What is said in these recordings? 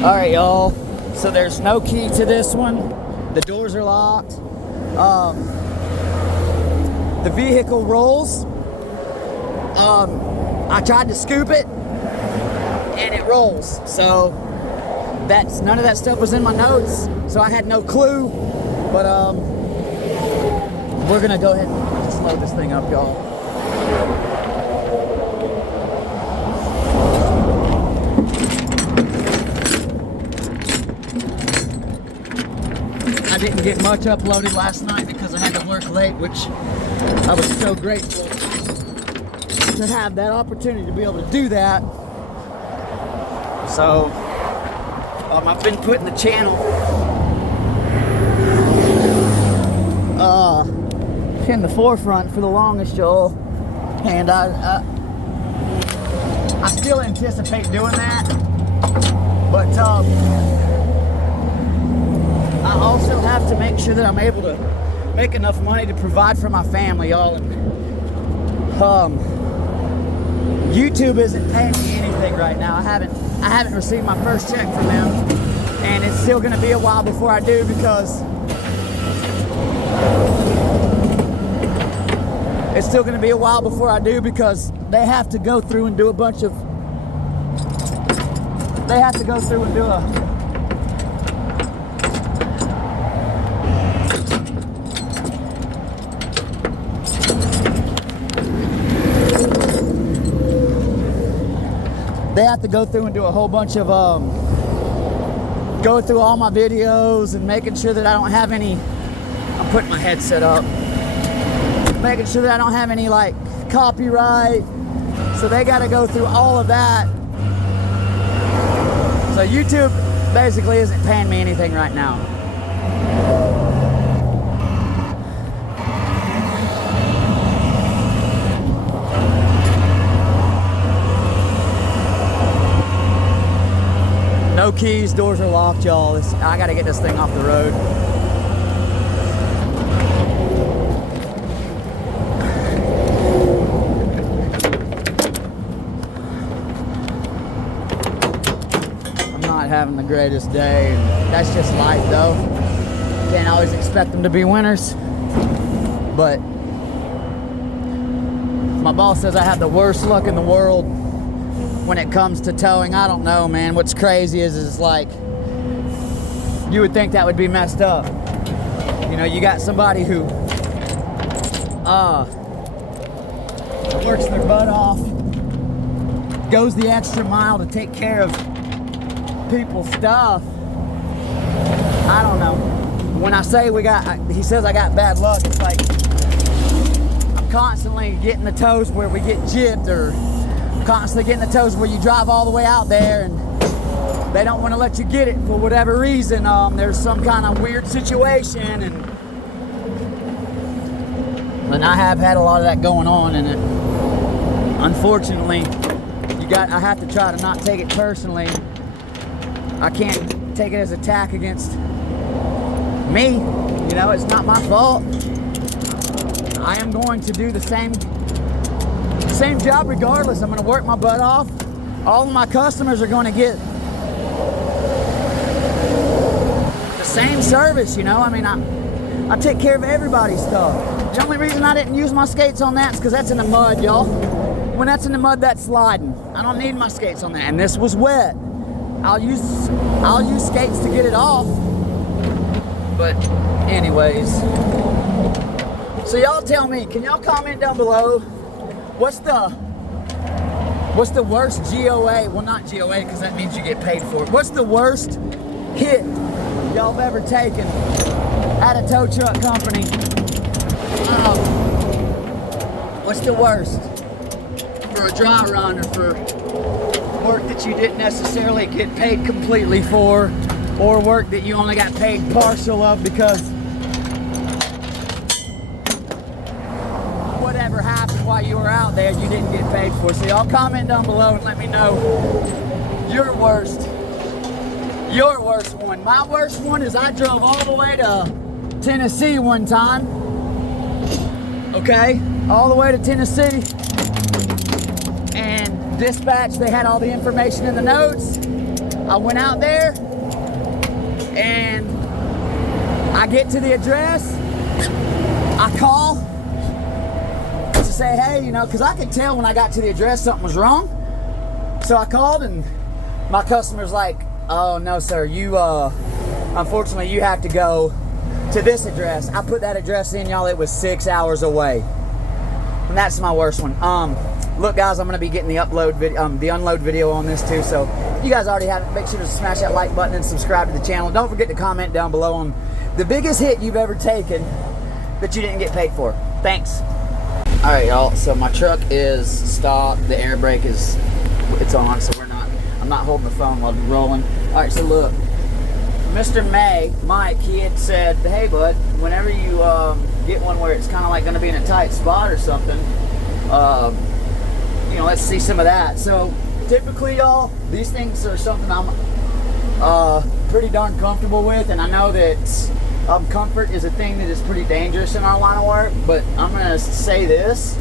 All right, y'all. So there's no key to this one. The doors are locked. The vehicle rolls. I tried to scoop it, and it rolls. So that's none of that stuff was in my notes, so I had no clue. But we're gonna go ahead and just load this thing up, y'all. I didn't get much uploaded last night because I had to work late, which I was so grateful to have that opportunity to be able to do that. So I've been putting the channel in the forefront for the longest, y'all, and I still anticipate doing that, but I also have to make sure that I'm able to make enough money to provide for my family, y'all. And YouTube isn't paying me anything right now. I haven't received my first check from them, and it's still going to be a while before I do, because they have to go through and do a bunch of they have to go through and do a whole bunch of go through all my videos and making sure that I don't have any. I'm putting my headset up, making sure that I don't have any like copyright, so they got to go through all of that. So YouTube basically isn't paying me anything right now. No keys, doors are locked, y'all. I gotta get this thing off the road. I'm not having the greatest day. That's just life, though. Can't always expect them to be winners. But my boss says I have the worst luck in the world when it comes to towing. I don't know, man. What's crazy is like, you would think that would be messed up. You know, you got somebody who works their butt off, goes the extra mile to take care of people's stuff. I don't know. When I say he says I got bad luck, it's like I'm constantly getting the tows where we get gypped, or constantly getting the tows where you drive all the way out there and they don't want to let you get it for whatever reason. There's some kind of weird situation, and I have had a lot of that going on, and unfortunately, I have to try to not take it personally. I can't take it as an attack against me. You know, it's not my fault. I am going to do the same job regardless. I'm going to work my butt off. All of my customers are going to get the same service, you know. I mean, I take care of everybody's stuff. The only reason I didn't use my skates on that is because that's in the mud, y'all. When that's in the mud, that's sliding. I don't need my skates on that. And this was wet. I'll use skates to get it off. But anyways, so y'all tell me, can y'all comment down below, what's the worst GOA? Well, not GOA, because that means you get paid for it. What's the worst hit y'all have ever taken at a tow truck company? What's the worst for a dry run, or for work that you didn't necessarily get paid completely for, or work that you only got paid partial of because whatever happened while you were out there you didn't get paid for? So y'all comment down below and let me know your worst one. My worst one is I drove all the way to Tennessee one time. Okay, all the way to Tennessee, and dispatch, they had all the information in the notes. I went out there and I get to the address. I call to say, hey, you know, because I could tell when I got to the address something was wrong. So I called and my customer's like, oh no sir, you unfortunately you have to go to this address. I put that address in, y'all. It was 6 hours away, and that's my worst one. Look guys, I'm gonna be getting the unload video on this too, so if you guys already have it, make sure to smash that like button and subscribe to the channel. Don't forget to comment down below on the biggest hit you've ever taken that you didn't get paid for. Thanks. All right, y'all, so my truck is stopped. The air brake is, it's on, so I'm not holding the phone while rolling. All right, so look, Mr. Mike, he had said, hey bud, whenever you get one where it's kind of like going to be in a tight spot or something, you know, let's see some of that. So typically, y'all, these things are something I'm pretty darn comfortable with, and I know that comfort is a thing that is pretty dangerous in our line of work, but I'm going to say this,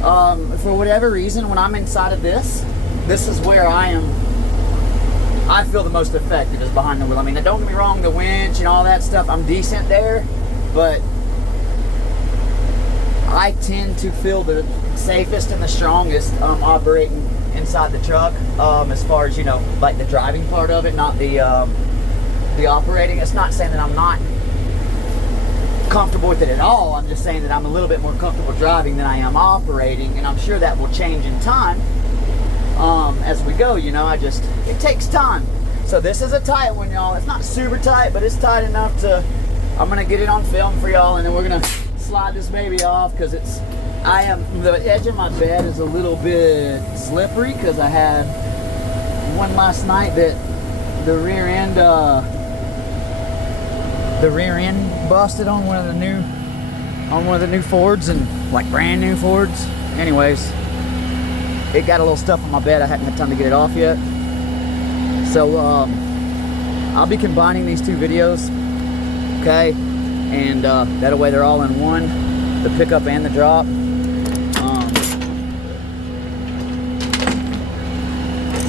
for whatever reason, when I'm inside of this is where I feel the most effective, is behind the wheel. I mean, don't get me wrong, the winch and all that stuff, I'm decent there, but I tend to feel the safest and the strongest operating inside the truck, as far as, you know, like the driving part of it, not the operating. It's not saying that I'm not comfortable with it at all. I'm just saying that I'm a little bit more comfortable driving than I am operating, and I'm sure that will change in time. As we go, you know, it takes time. So this is a tight one, y'all. It's not super tight, but it's tight enough to, I'm gonna get it on film for y'all, and then we're gonna slide this baby off, because the edge of my bed is a little bit slippery, because I had one last night that the rear end busted on one of the new Fords, and like brand new Fords. Anyways, it got a little stuff on my bed. I hadn't had time to get it off yet. So I'll be combining these two videos, okay? And that way they're all in one, the pickup and the drop.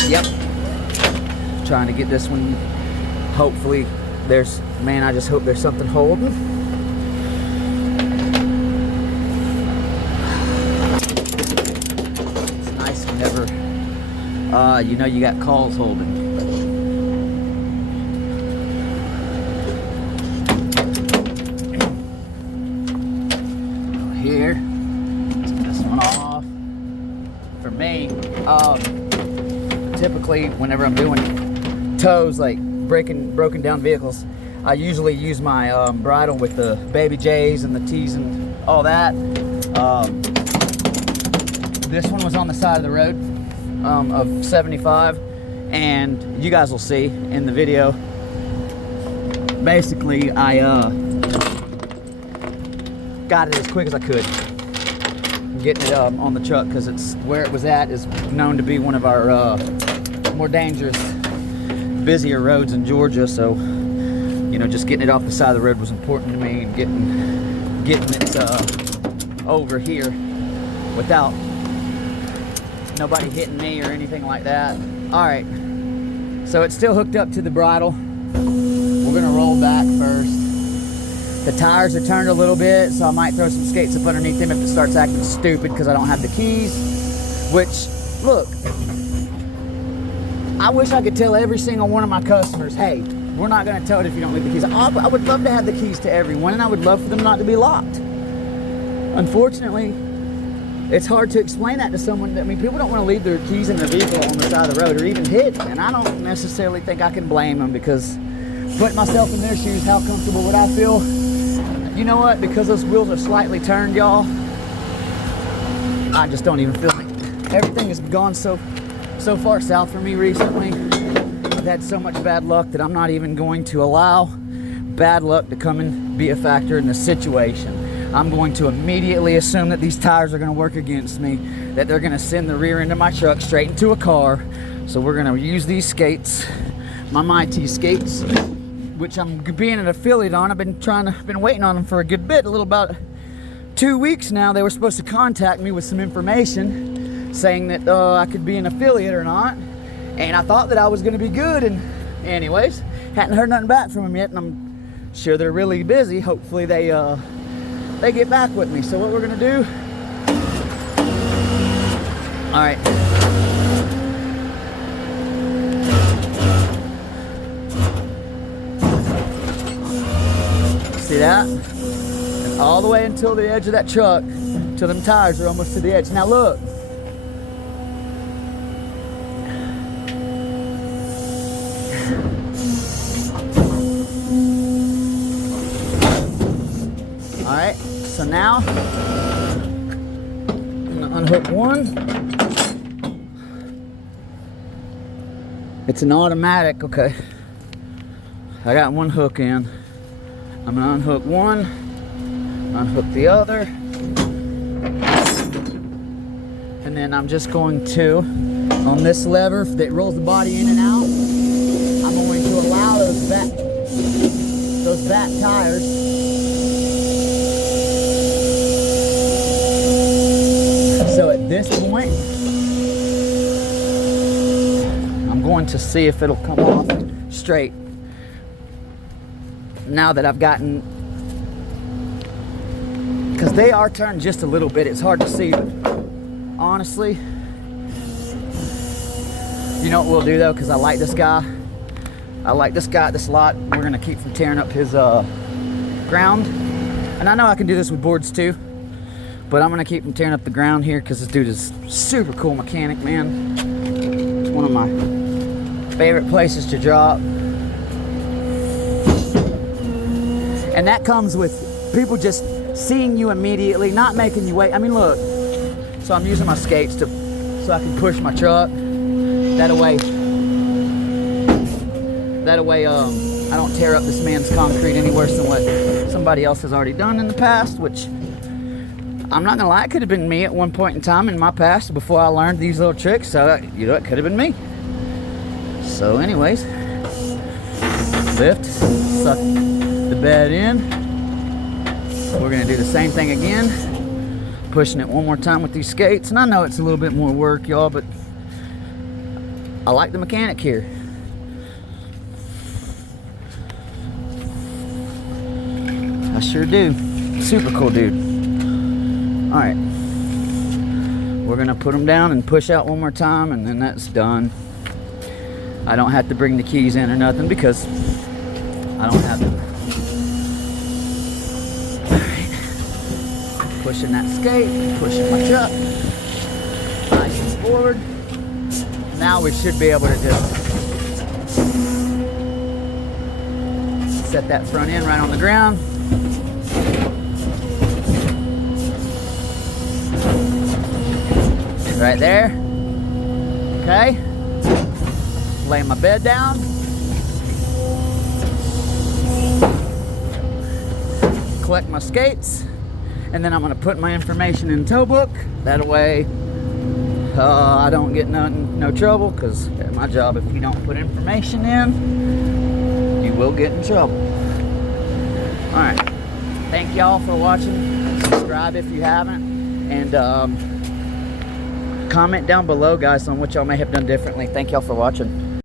Yep. Trying to get this one. Hopefully I just hope there's something holding. Whenever you know you got calls holding. Here, let's get this one off. For me, typically whenever I'm doing tows, like broken down vehicles, I usually use my bridle with the baby J's and the T's and all that. This one was on the side of the road of 75, and you guys will see in the video. Basically, I got it as quick as I could, getting it on the truck, because it's where it was at is known to be one of our more dangerous, busier roads in Georgia. So, you know, just getting it off the side of the road was important to me, and getting it over here without nobody hitting me or anything like that. All right, so it's still hooked up to the bridle. We're gonna roll back first. The tires are turned a little bit, so I might throw some skates up underneath them if it starts acting stupid, because I don't have the keys. Which, look, I wish I could tell every single one of my customers, hey, we're not gonna tow it if you don't leave the keys. I would love to have the keys to everyone, and I would love for them not to be locked. Unfortunately, it's hard to explain that to someone. I mean, people don't want to leave their keys in their vehicle on the side of the road, or even hidden, and I don't necessarily think I can blame them, because putting myself in their shoes, how comfortable would I feel? You know what? Because those wheels are slightly turned, y'all, I just don't even feel like everything has gone so far south for me recently. I've had so much bad luck that I'm not even going to allow bad luck to come and be a factor in the situation. I'm going to immediately assume that these tires are going to work against me, that they're going to send the rear end of my truck straight into a car. So we're going to use these skates, my Mighty skates, which I'm being an affiliate on. I've been waiting on them for a good bit, about 2 weeks now. They were supposed to contact me with some information saying that I could be an affiliate or not. And I thought that I was gonna be good, and anyways, hadn't heard nothing back from them yet, and I'm sure they're really busy. Hopefully they get back with me. So what we're gonna do, all right. See that? And all the way until the edge of that truck, till them tires are almost to the edge. Now look. All right, so now I'm gonna unhook one. It's an automatic, okay. I got one hook in. I'm gonna unhook one, unhook the other, and then I'm just going to, on this lever that rolls the body in and out, I'm going to allow those back tires so at this point, I'm going to see if it'll come off straight. Now that I've gotten, because they are turned just a little bit, it's hard to see, but honestly, you know what we'll do though, because I like this guy at this lot. We're gonna keep from tearing up his ground, and I know I can do this with boards too, but I'm gonna keep from tearing up the ground here because this dude is super cool mechanic, man. It's one of my favorite places to drop. And that comes with people just seeing you immediately, not making you wait. I mean, look, so I'm using my skates so I can push my truck. That way, I don't tear up this man's concrete any worse than what somebody else has already done in the past, which I'm not gonna lie, it could have been me at one point in time in my past before I learned these little tricks. So, you know, it could have been me. So anyways, lift, suck the bed in. We're gonna do the same thing again, pushing it one more time with these skates. And I know it's a little bit more work, y'all, but I like the mechanic here. I sure do. Super cool dude. All right, we're gonna put them down and push out one more time, and then that's done. I don't have to bring the keys in or nothing because I don't have them. Pushing that skate, pushing my truck nice and forward. Now we should be able to just set that front end right on the ground. Right there. Okay. Lay my bed down. Collect my skates. And then I'm gonna put my information in the tow book. That way I don't get no trouble, because at my job, if you don't put information in, you will get in trouble. All right, thank y'all for watching. Subscribe if you haven't, and comment down below, guys, on what y'all may have done differently. Thank y'all for watching.